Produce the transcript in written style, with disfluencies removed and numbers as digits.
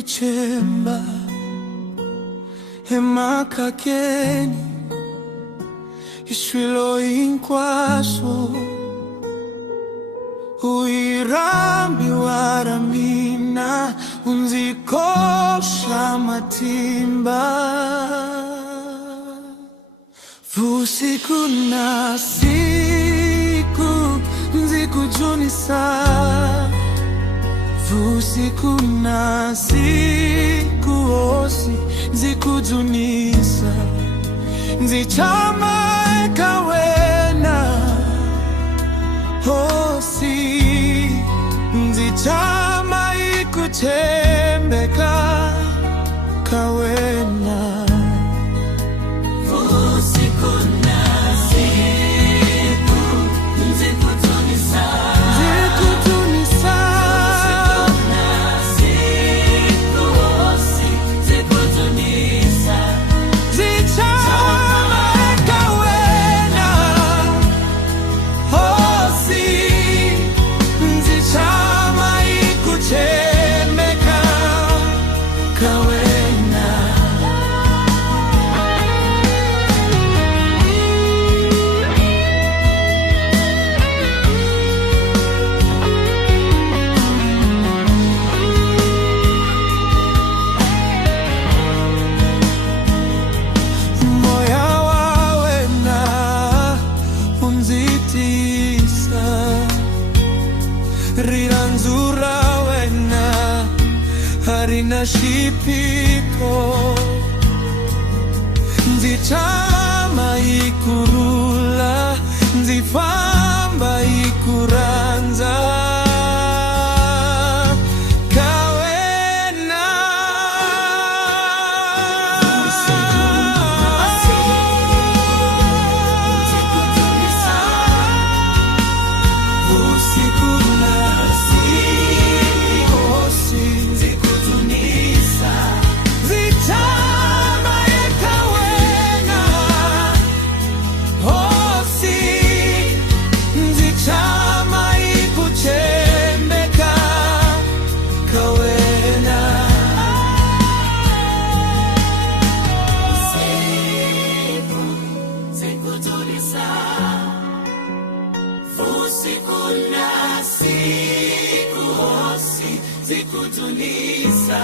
kuchemba emakakeni ishwilo inkwaso uirambi waramina unzikosha matimba vusiku na siku nzikujunisa vusiku na siku osi nzikujunisa nzichama ekawena osi nzichama ikuchembeka kawena vusiku na siku nzikujunisa riranzura wena harina shipiko nzichama ikurula nzifamba ikuranza kawena zikujunisa